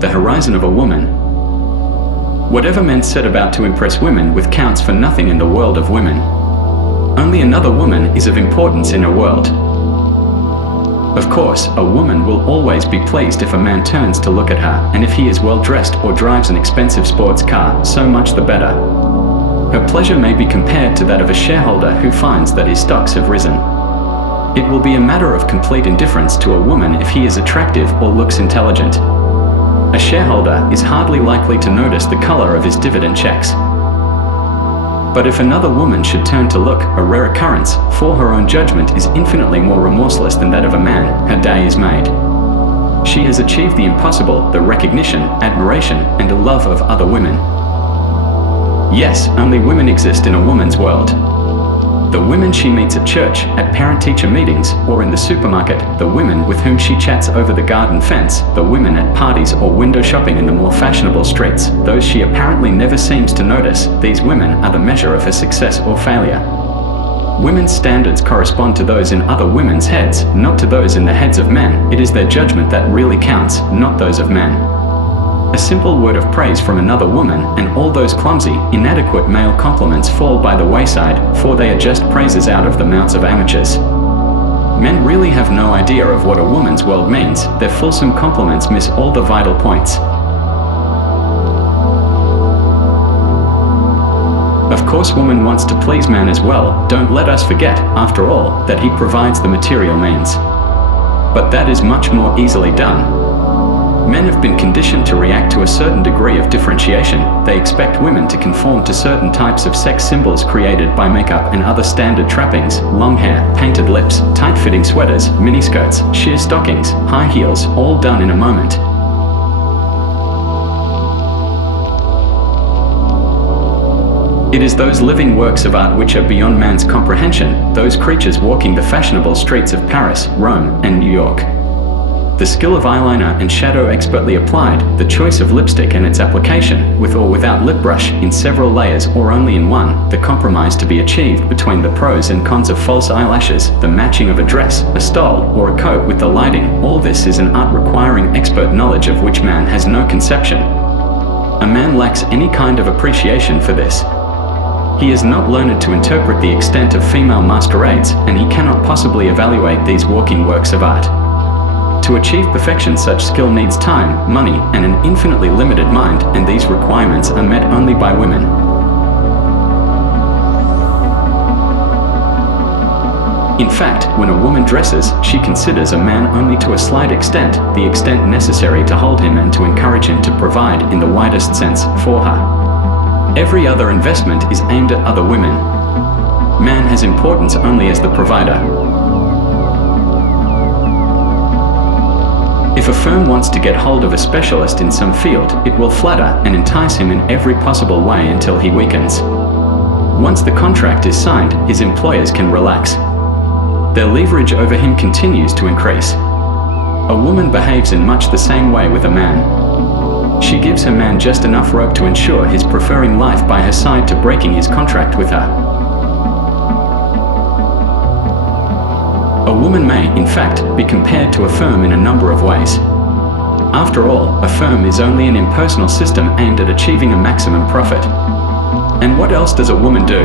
the horizon of a woman. Whatever men set about to impress women with counts for nothing in the world of women. Only another woman is of importance in a world. Of course, a woman will always be pleased if a man turns to look at her, and if he is well dressed or drives an expensive sports car, so much the better. Her pleasure may be compared to that of a shareholder who finds that his stocks have risen. It will be a matter of complete indifference to a woman if he is attractive or looks intelligent. A shareholder is hardly likely to notice the color of his dividend checks. But if another woman should turn to look, a rare occurrence, for her own judgment is infinitely more remorseless than that of a man, her day is made. She has achieved the impossible, the recognition, admiration, and a love of other women. Yes, only women exist in a woman's world. The women she meets at church, at parent-teacher meetings, or in the supermarket, the women with whom she chats over the garden fence, the women at parties or window shopping in the more fashionable streets, those she apparently never seems to notice, these women are the measure of her success or failure. Women's standards correspond to those in other women's heads, not to those in the heads of men. It is their judgment that really counts, not those of men. A simple word of praise from another woman, and all those clumsy, inadequate male compliments fall by the wayside, for they are just praises out of the mouths of amateurs. Men really have no idea of what a woman's world means. Their fulsome compliments miss all the vital points. Of course, woman wants to please man as well. Don't let us forget, after all, that he provides the material means. But that is much more easily done. Men have been conditioned to react to a certain degree of differentiation. They expect women to conform to certain types of sex symbols created by makeup and other standard trappings: long hair, painted lips, tight-fitting sweaters, miniskirts, sheer stockings, high heels, all done in a moment. It is those living works of art which are beyond man's comprehension, those creatures walking the fashionable streets of Paris, Rome, and New York. The skill of eyeliner and shadow expertly applied, the choice of lipstick and its application, with or without lip brush, in several layers or only in one, the compromise to be achieved between the pros and cons of false eyelashes, the matching of a dress, a stole, or a coat with the lighting, all this is an art requiring expert knowledge of which man has no conception. A man lacks any kind of appreciation for this. He is not learned to interpret the extent of female masquerades, and he cannot possibly evaluate these walking works of art. To achieve perfection, such skill needs time, money, and an infinitely limited mind, and these requirements are met only by women. In fact, when a woman dresses, she considers a man only to a slight extent, the extent necessary to hold him and to encourage him to provide, in the widest sense, for her. Every other investment is aimed at other women. Man has importance only as the provider. If a firm wants to get hold of a specialist in some field, it will flatter and entice him in every possible way until he weakens. Once the contract is signed, his employers can relax. Their leverage over him continues to increase. A woman behaves in much the same way with a man. She gives her man just enough rope to ensure his preferring life by her side to breaking his contract with her. A woman may, in fact, be compared to a firm in a number of ways. After all, a firm is only an impersonal system aimed at achieving a maximum profit. And what else does a woman do?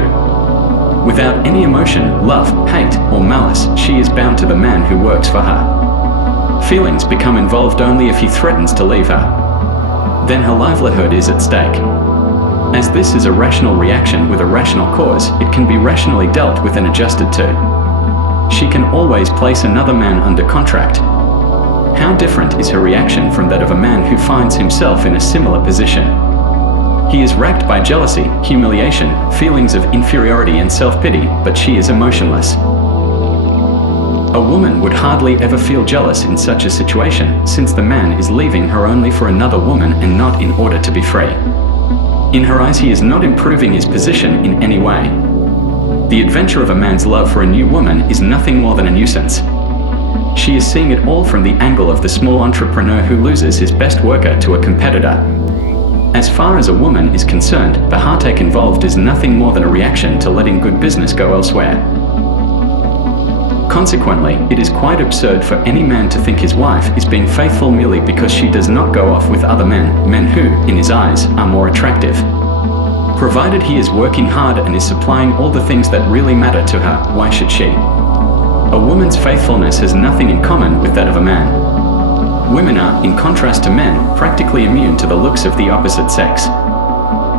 Without any emotion, love, hate, or malice, she is bound to the man who works for her. Feelings become involved only if he threatens to leave her. Then her livelihood is at stake. As this is a rational reaction with a rational cause, it can be rationally dealt with and adjusted to. She can always place another man under contract. How different is her reaction from that of a man who finds himself in a similar position? He is racked by jealousy, humiliation, feelings of inferiority and self-pity, but she is emotionless. A woman would hardly ever feel jealous in such a situation, since the man is leaving her only for another woman and not in order to be free. In her eyes, he is not improving his position in any way. The adventure of a man's love for a new woman is nothing more than a nuisance. She is seeing it all from the angle of the small entrepreneur who loses his best worker to a competitor. As far as a woman is concerned, the heartache involved is nothing more than a reaction to letting good business go elsewhere. Consequently, it is quite absurd for any man to think his wife is being faithful merely because she does not go off with other men who, in his eyes, are more attractive. Provided he is working hard and is supplying all the things that really matter to her, why should she? A woman's faithfulness has nothing in common with that of a man. Women are, in contrast to men, practically immune to the looks of the opposite sex.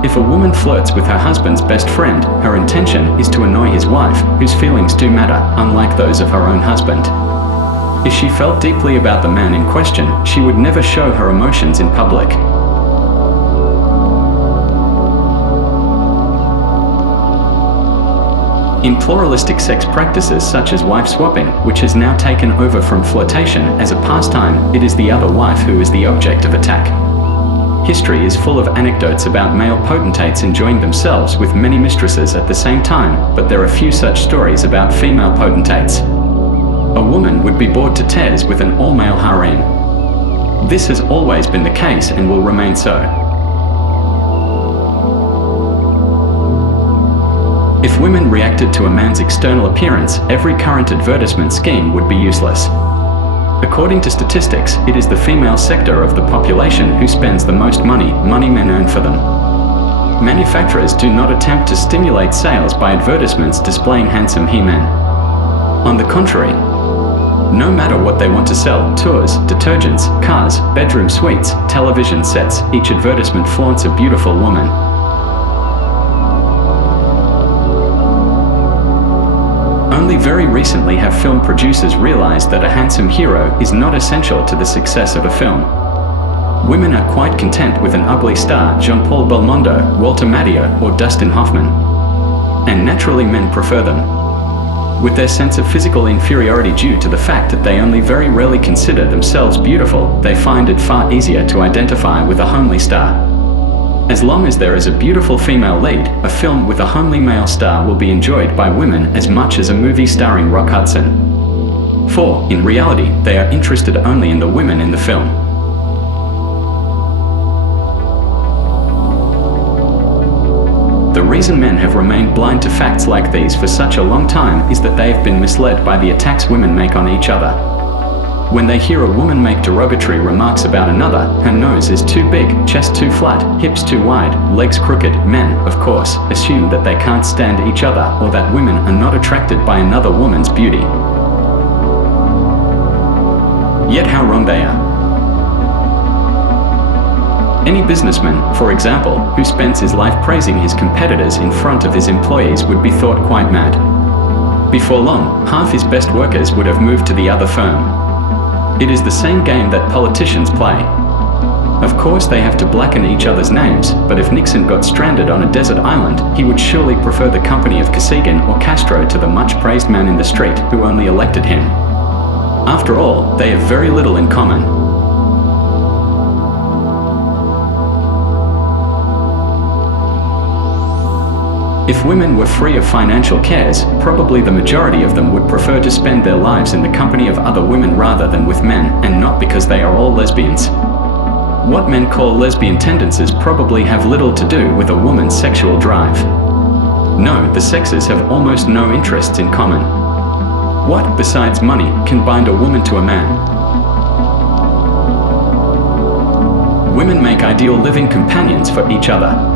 If a woman flirts with her husband's best friend, her intention is to annoy his wife, whose feelings do matter, unlike those of her own husband. If she felt deeply about the man in question, she would never show her emotions in public. In pluralistic sex practices such as wife swapping, which has now taken over from flirtation as a pastime, it is the other wife who is the object of attack. History is full of anecdotes about male potentates enjoying themselves with many mistresses at the same time, but there are few such stories about female potentates. A woman would be bored to tears with an all-male harem. This has always been the case and will remain so. If women reacted to a man's external appearance, every current advertisement scheme would be useless. According to statistics, it is the female sector of the population who spends the most money men earn for them. Manufacturers do not attempt to stimulate sales by advertisements displaying handsome he-men. On the contrary, no matter what they want to sell, tours, detergents, cars, bedroom suites, television sets, each advertisement flaunts a beautiful woman. Only very recently have film producers realized that a handsome hero is not essential to the success of a film. Women are quite content with an ugly star, Jean-Paul Belmondo, Walter Matthau, or Dustin Hoffman. And naturally men prefer them. With their sense of physical inferiority due to the fact that they only very rarely consider themselves beautiful, they find it far easier to identify with a homely star. As long as there is a beautiful female lead, a film with a homely male star will be enjoyed by women as much as a movie starring Rock Hudson. For, in reality, they are interested only in the women in the film. The reason men have remained blind to facts like these for such a long time is that they have been misled by the attacks women make on each other. When they hear a woman make derogatory remarks about another, her nose is too big, chest too flat, hips too wide, legs crooked, men, of course, assume that they can't stand each other or that women are not attracted by another woman's beauty. Yet how wrong they are. Any businessman, for example, who spends his life praising his competitors in front of his employees would be thought quite mad. Before long, half his best workers would have moved to the other firm. It is the same game that politicians play. Of course they have to blacken each other's names, but if Nixon got stranded on a desert island, he would surely prefer the company of Kosygin or Castro to the much-praised man in the street who only elected him. After all, they have very little in common. If women were free of financial cares, probably the majority of them would prefer to spend their lives in the company of other women rather than with men, and not because they are all lesbians. What men call lesbian tendencies probably have little to do with a woman's sexual drive. No, the sexes have almost no interests in common. What, besides money, can bind a woman to a man? Women make ideal living companions for each other.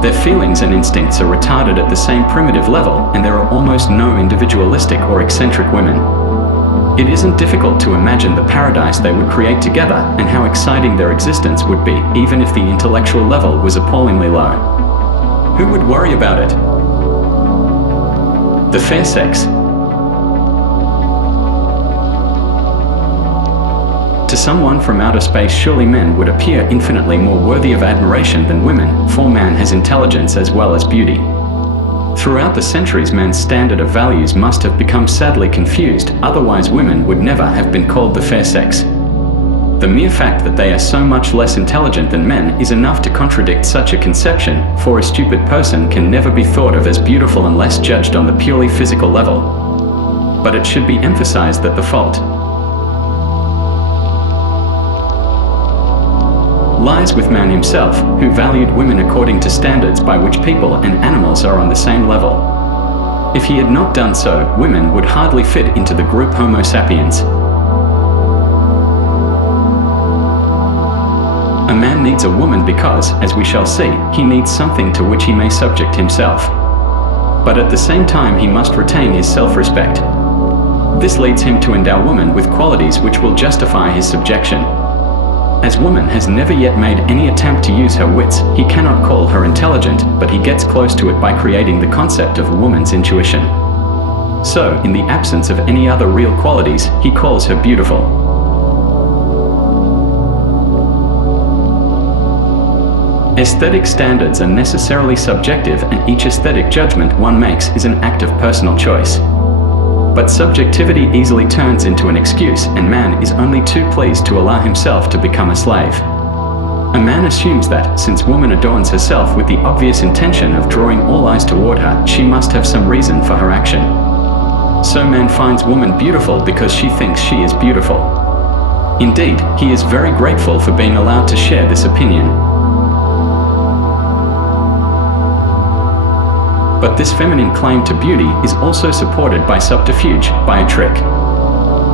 Their feelings and instincts are retarded at the same primitive level, and there are almost no individualistic or eccentric women. It isn't difficult to imagine the paradise they would create together, and how exciting their existence would be, even if the intellectual level was appallingly low. Who would worry about it? The fair sex. To someone from outer space, surely men would appear infinitely more worthy of admiration than women, for man has intelligence as well as beauty. Throughout the centuries, man's standard of values must have become sadly confused, otherwise women would never have been called the fair sex. The mere fact that they are so much less intelligent than men is enough to contradict such a conception, for a stupid person can never be thought of as beautiful unless judged on the purely physical level. But it should be emphasized that the fault lies with man himself, who valued women according to standards by which people and animals are on the same level. If he had not done so, women would hardly fit into the group Homo sapiens. A man needs a woman because, as we shall see, he needs something to which he may subject himself. But at the same time he must retain his self-respect. This leads him to endow woman with qualities which will justify his subjection. As woman has never yet made any attempt to use her wits, he cannot call her intelligent, but he gets close to it by creating the concept of woman's intuition. So, in the absence of any other real qualities, he calls her beautiful. Aesthetic standards are necessarily subjective, and each aesthetic judgment one makes is an act of personal choice. But subjectivity easily turns into an excuse, and man is only too pleased to allow himself to become a slave. A man assumes that, since woman adorns herself with the obvious intention of drawing all eyes toward her, she must have some reason for her action. So man finds woman beautiful because she thinks she is beautiful. Indeed, he is very grateful for being allowed to share this opinion. But this feminine claim to beauty is also supported by subterfuge, by a trick.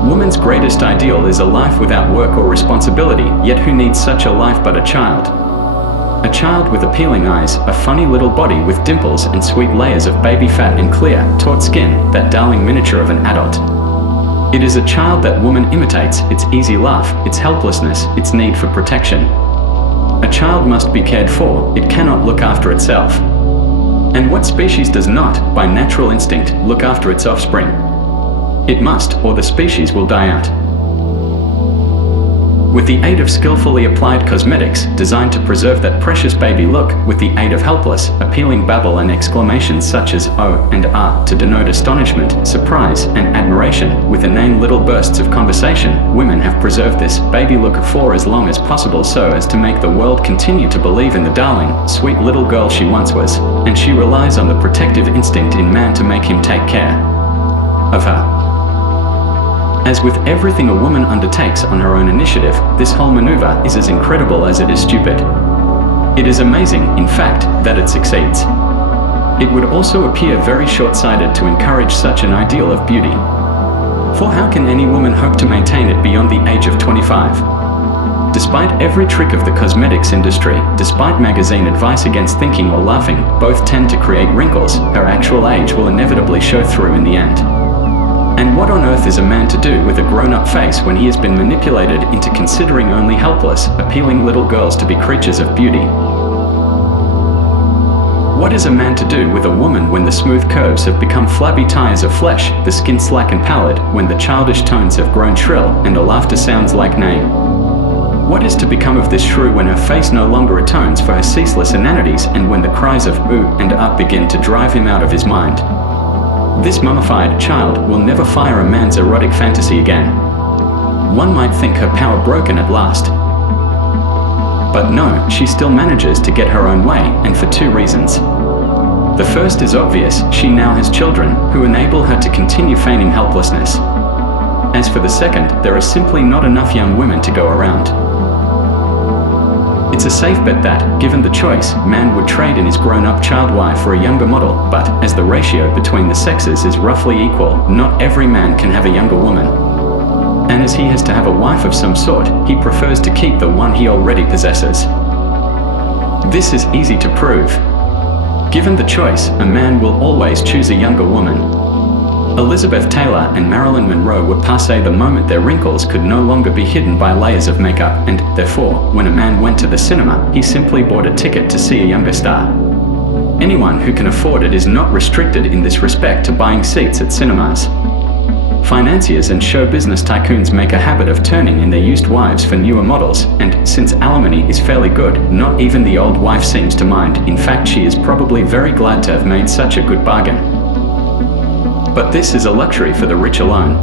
Woman's greatest ideal is a life without work or responsibility, yet who needs such a life but a child? A child with appealing eyes, a funny little body with dimples and sweet layers of baby fat and clear, taut skin, that darling miniature of an adult. It is a child that woman imitates, its easy laugh, its helplessness, its need for protection. A child must be cared for, it cannot look after itself. And what species does not, by natural instinct, look after its offspring? It must, or the species will die out. With the aid of skillfully applied cosmetics, designed to preserve that precious baby look, with the aid of helpless, appealing babble and exclamations such as "oh" and "ah" to denote astonishment, surprise, and admiration, with inane little bursts of conversation, women have preserved this baby look for as long as possible so as to make the world continue to believe in the darling, sweet little girl she once was, and she relies on the protective instinct in man to make him take care of her. As with everything a woman undertakes on her own initiative, this whole maneuver is as incredible as it is stupid. It is amazing, in fact, that it succeeds. It would also appear very short-sighted to encourage such an ideal of beauty. For how can any woman hope to maintain it beyond the age of 25? Despite every trick of the cosmetics industry, despite magazine advice against thinking or laughing, both tend to create wrinkles. Her actual age will inevitably show through in the end. And what on earth is a man to do with a grown-up face when he has been manipulated into considering only helpless, appealing little girls to be creatures of beauty? What is a man to do with a woman when the smooth curves have become flabby tires of flesh, the skin slack and pallid, when the childish tones have grown shrill, and the laughter sounds like neighing? What is to become of this shrew when her face no longer atones for her ceaseless inanities, and when the cries of ooh and ah begin to drive him out of his mind? This mummified child will never fire a man's erotic fantasy again. One might think her power broken at last. But no, she still manages to get her own way, and for two reasons. The first is obvious: she now has children, who enable her to continue feigning helplessness. As for the second, there are simply not enough young women to go around. It's a safe bet that, given the choice, man would trade in his grown-up child wife for a younger model, but, as the ratio between the sexes is roughly equal, not every man can have a younger woman. And as he has to have a wife of some sort, he prefers to keep the one he already possesses. This is easy to prove. Given the choice, a man will always choose a younger woman. Elizabeth Taylor and Marilyn Monroe were passé the moment their wrinkles could no longer be hidden by layers of makeup, and, therefore, when a man went to the cinema, he simply bought a ticket to see a younger star. Anyone who can afford it is not restricted in this respect to buying seats at cinemas. Financiers and show business tycoons make a habit of turning in their used wives for newer models, and, since alimony is fairly good, not even the old wife seems to mind. In fact, she is probably very glad to have made such a good bargain. But this is a luxury for the rich alone.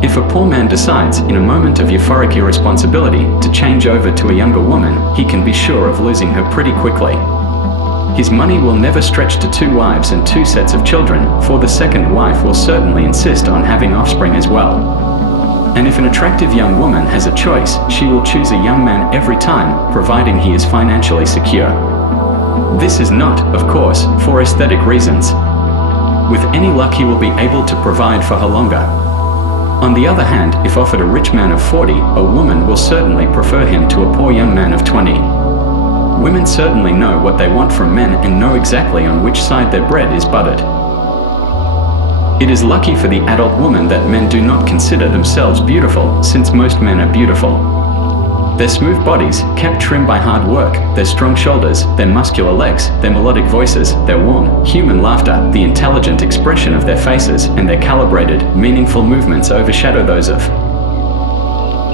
If a poor man decides, in a moment of euphoric irresponsibility, to change over to a younger woman, he can be sure of losing her pretty quickly. His money will never stretch to 2 wives and 2 sets of children, for the second wife will certainly insist on having offspring as well. And if an attractive young woman has a choice, she will choose a young man every time, providing he is financially secure. This is not, of course, for aesthetic reasons. With any luck he will be able to provide for her longer. On the other hand, if offered a rich man of 40, a woman will certainly prefer him to a poor young man of 20. Women certainly know what they want from men and know exactly on which side their bread is buttered. It is lucky for the adult woman that men do not consider themselves beautiful, since most men are beautiful. Their smooth bodies, kept trim by hard work, their strong shoulders, their muscular legs, their melodic voices, their warm, human laughter, the intelligent expression of their faces, and their calibrated, meaningful movements overshadow those of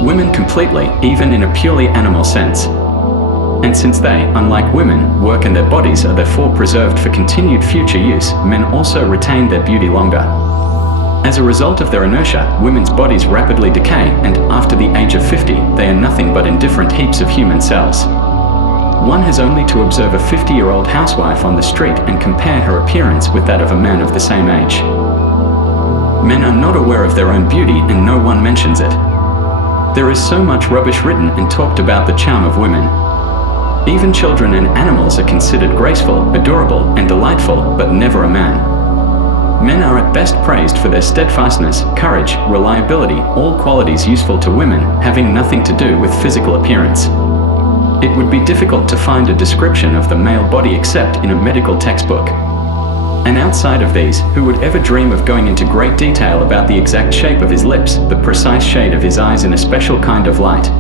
women completely, even in a purely animal sense. And since they, unlike women, work and their bodies are therefore preserved for continued future use, men also retain their beauty longer. As a result of their inertia, women's bodies rapidly decay, and after the age of 50, they are nothing but indifferent heaps of human cells. One has only to observe a 50-year-old housewife on the street and compare her appearance with that of a man of the same age. Men are not aware of their own beauty, and no one mentions it. There is so much rubbish written and talked about the charm of women. Even children and animals are considered graceful, adorable, and delightful, but never a man. Men are at best praised for their steadfastness, courage, reliability, all qualities useful to women, having nothing to do with physical appearance. It would be difficult to find a description of the male body except in a medical textbook. And outside of these, who would ever dream of going into great detail about the exact shape of his lips, the precise shade of his eyes in a special kind of light?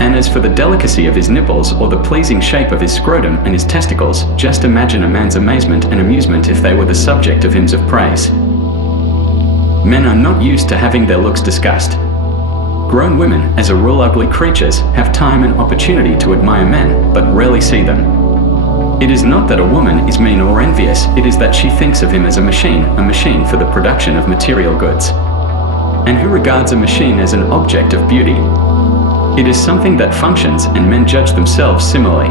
And as for the delicacy of his nipples or the pleasing shape of his scrotum and his testicles, just imagine a man's amazement and amusement if they were the subject of hymns of praise. Men are not used to having their looks discussed. Grown women, as a rule ugly creatures, have time and opportunity to admire men, but rarely see them. It is not that a woman is mean or envious, it is that she thinks of him as a machine for the production of material goods. And who regards a machine as an object of beauty? It is something that functions, and men judge themselves similarly.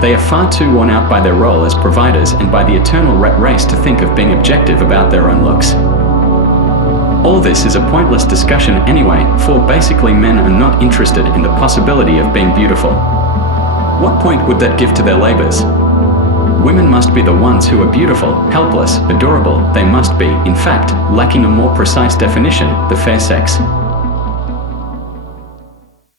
They are far too worn out by their role as providers and by the eternal rat race to think of being objective about their own looks. All this is a pointless discussion anyway, for basically men are not interested in the possibility of being beautiful. What point would that give to their labors? Women must be the ones who are beautiful, helpless, adorable. They must be, in fact, lacking a more precise definition, the fair sex.